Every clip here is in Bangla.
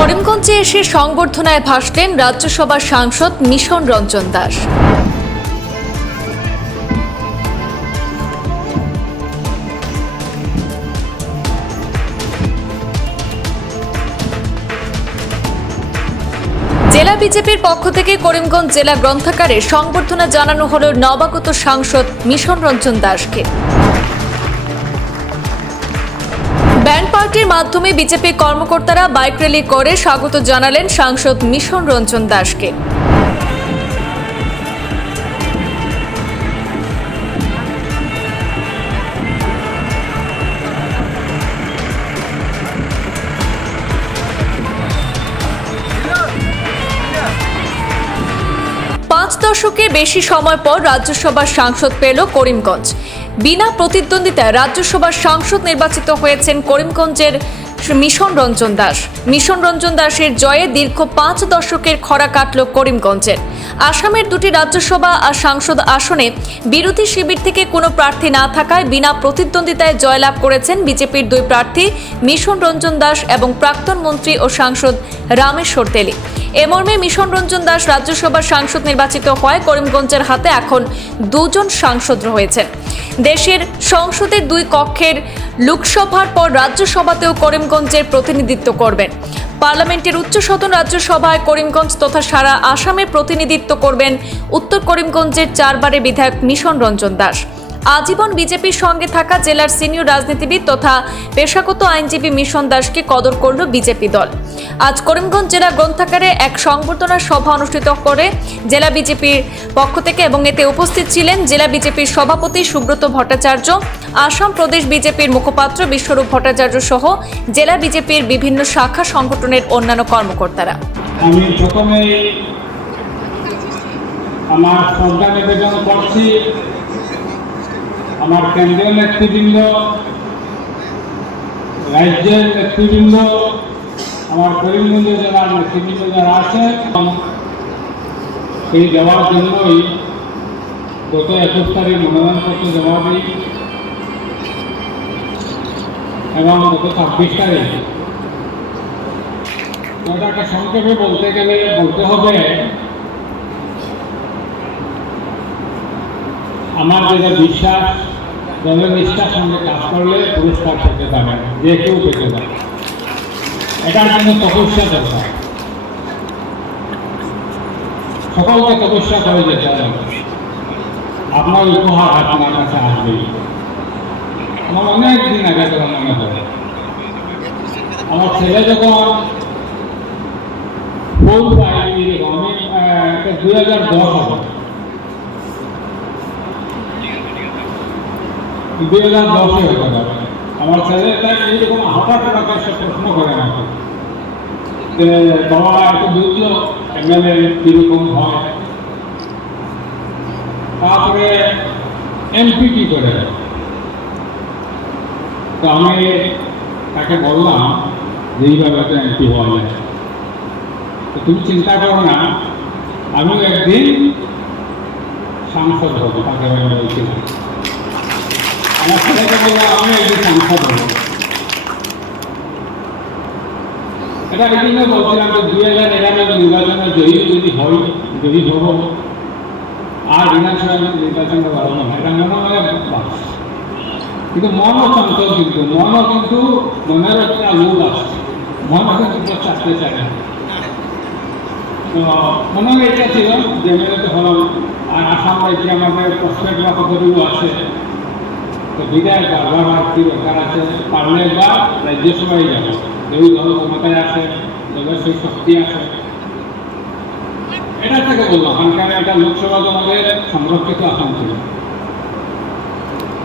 করিমগঞ্জে এসে সংবর্ধনায় ভাসলেন রাজ্যসভার সাংসদ মিশন রঞ্জন দাস। জেলা বিজেপির পক্ষ থেকে করিমগঞ্জ জেলা গ্রন্থাগারে সংবর্ধনা জানানো হল নবাগত সাংসদ মিশন রঞ্জন দাসকে। ব্যান্ড পার্টির মাধ্যমে বিজেপি কর্মকর্তারা বাইক র্যালি করে স্বাগত জানালেন সাংসদ মিশন রঞ্জন দাসকে। পাঁচ দশকের বেশি সময় পর রাজ্যসভার সাংসদ পেল করিমগঞ্জ। বিনা প্রতিদ্বন্দ্বিতায় রাজ্যসভার সাংসদ নির্বাচিত হয়েছেন করিমগঞ্জের মিশন রঞ্জন দাস। মিশন রঞ্জন দাসের জয়ে দীর্ঘ পাঁচ দশকের খরা কাটল করিমগঞ্জের আসামের দুটি রাজ্যসভা আর সাংসদ আসনে বিরোধী শিবির থেকে কোনো প্রার্থী না থাকায় বিনা প্রতিদ্বন্দ্বিতায় জয়লাভ করেছেন বিজেপির দুই প্রার্থী মিশন রঞ্জন দাস এবং প্রাক্তন মন্ত্রী ও সাংসদ রামেশ্বর তেলি। এ মর্মে মিশন রঞ্জন দাস রাজ্যসভার সাংসদ নির্বাচিত হয়। করিমগঞ্জের হাতে এখন দুজন সাংসদ রয়েছেন দেশের সংসদের দুই কক্ষের লোকসভার পর রাজ্যসভাতেও করিমগঞ্জের প্রতিনিধিত্ব করবেন। পার্লামেন্টের উচ্চ সদন রাজ্যসভায় করিমগঞ্জ তথা সারা আসামে প্রতিনিধিত্ব করবেন উত্তর করিমগঞ্জের চারবারের বিধায়ক মিশন রঞ্জন দাস। আজীবন বিজেপির সঙ্গে থাকা জেলার সিনিয়র রাজনীতিবিদ তথা পেশাগত আইনজীবী মিশন দাসকে কদর করল বিজেপি দল। আজ করিমগঞ্জ জেলা গ্রন্থাগারে এক সংবর্ধনা সভা অনুষ্ঠিত করে জেলা বিজেপির পক্ষ থেকে এবং এতে উপস্থিত ছিলেন জেলা বিজেপির সভাপতি সুব্রত ভট্টাচার্য, আসাম প্রদেশ বিজেপির মুখপাত্র বিশ্বরূপ ভট্টাচার্য সহ জেলা বিজেপির বিভিন্ন শাখা সংগঠনের অন্যান্য কর্মকর্তারা। আমি প্রথমেই আমার শ্রদ্ধা নিবেদন করছি আমার কেন্দ্রীয় নেতৃবৃন্দ, রাজ্যের নেতৃবৃন্দ, আমার করিমগঞ্জ জেলার নেতৃবৃন্দ যারা আছে এই দেওয়ার জন্যই গত একুশ তারিখ মনোনয়নপত্র জমা দিই, এবং গত ছাব্বিশ তারিখ সংক্ষেপে বলতে গেলে বলতে হবে, আমার যেটা বিশ্বাস দলের নিষ্ঠার সঙ্গে কাজ করলে পুরস্কার পেতে পারে যে কেউ পেতে পারে। এটার জন্য তপস্যা দরকার সকলকে তপস্যা করে যেতে হবে আপনার উপহার আপনার কাছে আসবেই। আমার অনেক দিন আগে করে মনে পড়ে আমার ছেলে যখন ফোন পাই এরকম আমি দুই হাজার দশ হবে। দুই হাজার দশে হতে পারে আমার ছেলে তাই এইরকম হঠাৎ আমাকে সে প্রশ্ন করে আমাকে যে বাবা এত বুঝলো এমএলএ কীরকম হয়? তারপরে এমপি কি করে। তো আমি তাকে বললাম যে এইভাবে তো এমপি হওয়া যায়। তো তুমি চিন্তা করো না, আমিও একদিন সাংসদ হব তাকে আমি বলছিলাম আমার ছেলেকে বললাম আমি একদিন সাংসদ হব এটা এই জন্য বলছিলাম যে দুই হাজার এগারো নির্বাচনে জয়ী যদি হই জয়ী হব আর বিধানসভা নির্বাচনটা ভালো না এটা মনে বাস কিন্তু মনও চঞ্চল কিন্তু মনও কিন্তু মনের একটা লোক আছে মনও কিন্তু চাকরি চায় না তো মনে হয় এটা ছিল যে মেয়েতে হলাম, আর আসাম রাজ্যে আমাদের প্রস্পেক্ট বা আছে। বিদায় বারবার আর কি দরকার আছে পারলে বা রাজ্যসভায় যাবে। যদি দল ক্ষমতায় আছে, দলের সেই শক্তি আছে। এটা থেকে বললাম কারণ এটা লোকসভা দলের সংরক্ষিত আসাম ছিল।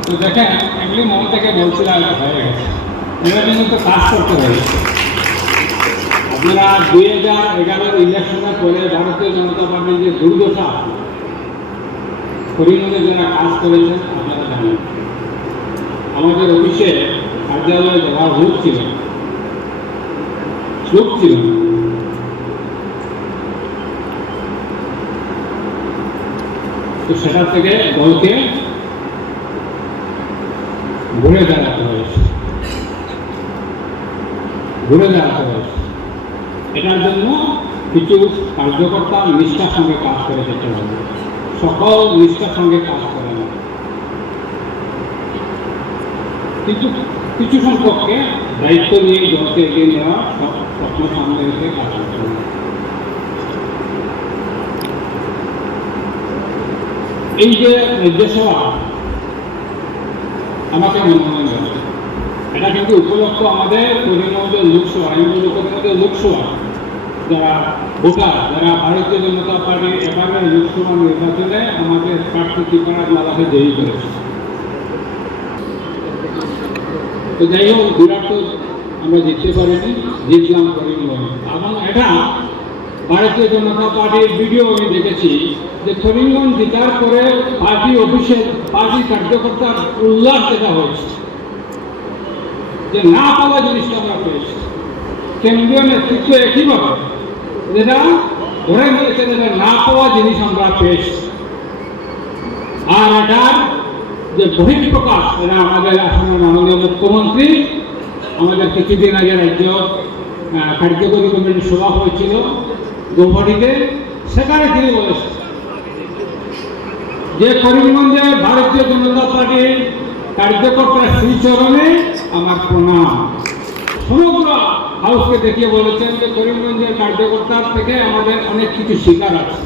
তো দেখেন এগুলি মন থেকে বলছিলাম হয়ে গেছে। এবার জন্য তো কাজ করতে হয়েছে আপনারা দুই হাজার এগারোর ইলেকশনের পরে ভারতীয় জনতা পার্টির যে দুর্দশা, করিমগঞ্জে যারা কাজ করেছেন, আপনারা জানেন। আমাদের অফিসে কার্যালয়ে দেওয়া হুক ছিল। তো সেটা থেকে দলকে ঘুরে দাঁড়াতে হয়েছে ঘুরে দাঁড়াতে হয়েছে এটার জন্য কিছু কার্যকর্তা নিষ্ঠার সঙ্গে কাজ করে যেতে হবে। সকল নিষ্ঠার সঙ্গে কাজ করে। কিন্তু কিছু সংখ্যককে দায়িত্ব নিয়ে দলকে এগিয়ে নেওয়া স্বপ্ন সামনে রেখে কাজ এই যে নির্দেশনা, আমাকে মনোনয়ন এটা কিন্তু উপলক্ষ আমাদের করিমগঞ্জের লোকসভা বলব লোকসভা, যারা ভোটার, যারা ভারতীয় জনতা পার্টি এবারে লোকসভা নির্বাচনে আমাদের প্রার্থী ঠিকানার লালাকে দেরি করেছে। তো যাই হোক, বিরাট তো আমরা জিততে পারিনি জিতলাম করিমগঞ্জ এবং এটা ভারতীয় জনতা পার্টির ভিডিও আমি দেখেছি যে করিমগঞ্জ জেতার পরে পার্টি অফিসে পার্টি কার্যকর্তার উল্লাস দেখা হয়েছে। যে না পাওয়া জিনিসটা আমরা পেয়েছি। কেন্দ্রীয় নেতৃত্ব একইভাবে যেটা ধরে নিয়েছে যেটা না পাওয়া জিনিস আমরা পেয়েছি। আর এটার যে বহিঃপ্রকাশ এটা আমাদের আসামের মাননীয় মুখ্যমন্ত্রী আমাদের কিছুদিন আগে রাজ্য কার্যকরী কমিটির সভা হয়েছিল গৌহাটিতে সেখানে তিনি বলেছেন যে করিমগঞ্জে ভারতীয় জনতা পার্টির কার্যকর্তার শ্রীচরণে আমার প্রণাম। সমগ্র হাউসকে দেখিয়ে বলেছেন যে করিমগঞ্জের কার্যকর্তার থেকে আমাদের অনেক কিছু শিকার আছে।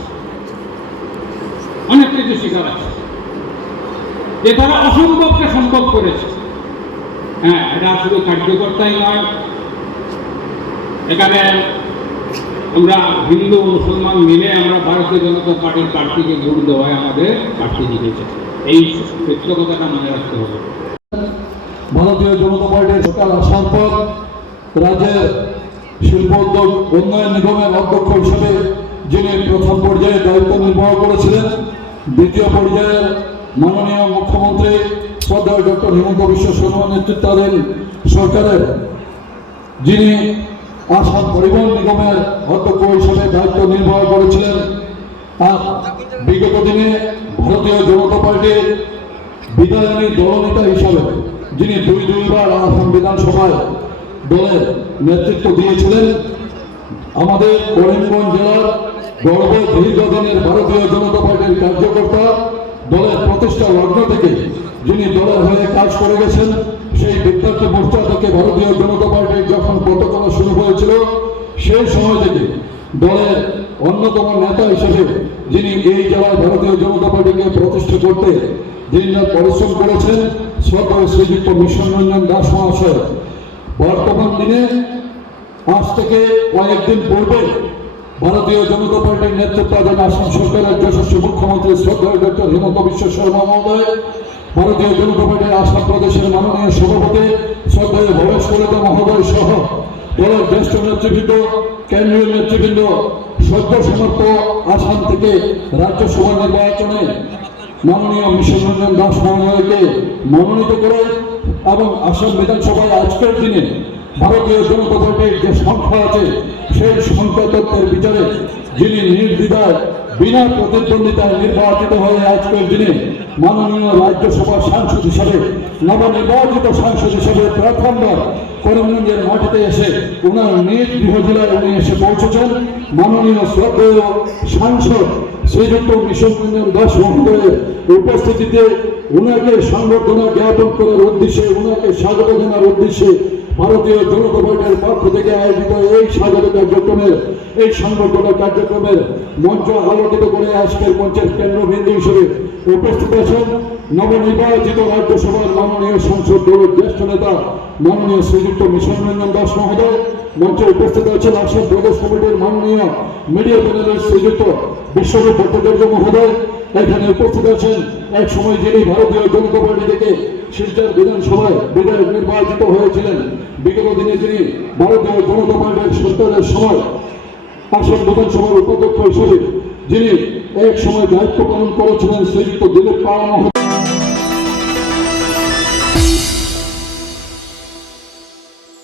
অনেক কিছু শিকার আছে। যে তারা অসম্ভবকে সম্ভব করেছে। হ্যাঁ এটা শুধু কার্যকর্তাই নয়। এখানে আমরা হিন্দু, মুসলমান মিলে আমরা ভারতীয় জনতা পার্টির প্রার্থীকে ভোট দেওয়ায় আমাদের প্রার্থী জিতেছে। এই সত্য কথাটা মনে রাখতে হবে। ভারতীয় জনতা পার্টির আসার পর রাজ্যের শিল্প উদ্যোগ উন্নয়ন নিগমের অধ্যক্ষ হিসেবে যিনি প্রথম পর্যায়ে দায়িত্ব নির্বাহ করেছিলেন, দ্বিতীয় পর্যায়ে মাননীয় মুখ্যমন্ত্রী শ্রদ্ধেয় ডক্টর হিমন্ত বিশ্ব শর্মা নেতৃত্বাধীন সরকারের, যিনি আসাম পরিবহন নিগমের অধ্যক্ষ হিসেবে দায়িত্ব নির্বাহ করেছিলেন আর বিগত দিনে ভারতীয় জনতা পার্টির বিধায়নী দলনেতা হিসাবে, যিনি দুই দুইবার আসাম বিধানসভায় দলের নেতৃত্ব দিয়েছিলেন, আমাদের করিমগঞ্জ জেলার গর্ব দীর্ঘদিনের ভারতীয় জনতা পার্টির কার্যকর্তা দলের প্রতিষ্ঠা লগ্ন থেকে যিনি দলের হয়ে কাজ করে গেছেন, সেই বিদ্যার্থী মোর্চা থেকে ভারতীয় জনতা পার্টির যখন প্রটোকল শুরু হয়েছিল, সেই সময় থেকে দলের অন্যতম নেতা হিসেবে যিনি এই জেলায় ভারতীয় জনতা পার্টিকে প্রতিষ্ঠা করতে দিন রাত পরিশ্রম করেছেন শ্রদ্ধা শ্রীযুক্ত মিশন রঞ্জন দাস মহাশয়। বর্তমান দিনে আজ থেকে কয়েকদিন পূর্বে ভারতীয় জনতা পার্টির নেতৃত্বাধীন আসাম সরকারের যশস্বী মুখ্যমন্ত্রী শ্রদ্ধা ডক্টর হিমন্ত বিশ্ব শর্মা মহোদয়, ভারতীয় জনতা পার্টির আসাম প্রদেশের মাননীয় সভাপতি শ্রদ্ধেয় ভবেশ কলিতা মহোদয় সহ দলের জ্যেষ্ঠ নেতৃবৃন্দ, কেন্দ্রীয় নেতৃবৃন্দ, সদ্য সমর্থ আসাম থেকে রাজ্যসভা নির্বাচনে মাননীয় মিশন রঞ্জন দাস মহোদয়কে মনোনীত করে এবং আসাম বিধানসভায় আজকের দিনে ভারতীয় জনতা পার্টির যে সংখ্যা আছে, সেই সংখ্যা তত্ত্বের বিচারে যিনি নির্দ্বিধায়, বিনা প্রতিদ্বন্দ্বিতায় নির্বাচিত হয়ে আজকের দিনে মাননীয় রাজ্যসভার সাংসদ হিসাবে, নবনির্বাচিত সাংসদ হিসাবে প্রথমবার করিমগঞ্জের মাটিতে এসে উনার নিজ গৃহ জেলায় উনি এসে পৌঁছেছেন। মাননীয় শ্রদ্ধেয় সাংসদ শ্রীযুক্ত মিশন দাস মহোদয়ের উপস্থিতিতে উনাকে সংবর্ধনা জ্ঞাপন করার উদ্দেশ্যে, উনাকে স্বাগত জানার উদ্দেশ্যে ভারতীয় জনতা পার্টির পক্ষ থেকে আয়োজিত এই স্বাগত কার্যক্রমের এই সংবর্ধনা কার্যক্রমের মঞ্চ আলোকিত করে আজকের মঞ্চের কেন্দ্রবিন্দু হিসেবে উপস্থিত আছেন নবনির্বাচিত রাজ্যসভার মাননীয় সংসদ দলের জ্যেষ্ঠ নেতা, মাননীয় শ্রীযুক্ত মিশন রঞ্জন দাস মহোদয় মঞ্চে উপস্থিত আছেন আসাম প্রদেশ কমিটির মাননীয় মিডিয়া প্যানেলের শ্রীযুক্ত বিশ্বজিৎ ভট্টাচার্য মহোদয়। এখানে উপস্থিত আছেন এক সময় যিনি ভারতীয় জনতা পার্টি থেকে শিলচর বিধানসভায় বিধায়ক নির্বাচিত হয়েছিলেন। বিগত দিনে যিনি ভারতীয় জনতা পার্টির সরকারের সময় আসাম বিধানসভার উপাধ্যক্ষ হিসেবে যিনি এক সময় দায়িত্ব পালন করেছিলেন শ্রীযুক্ত দিলীপ পাড়া মহোদয়।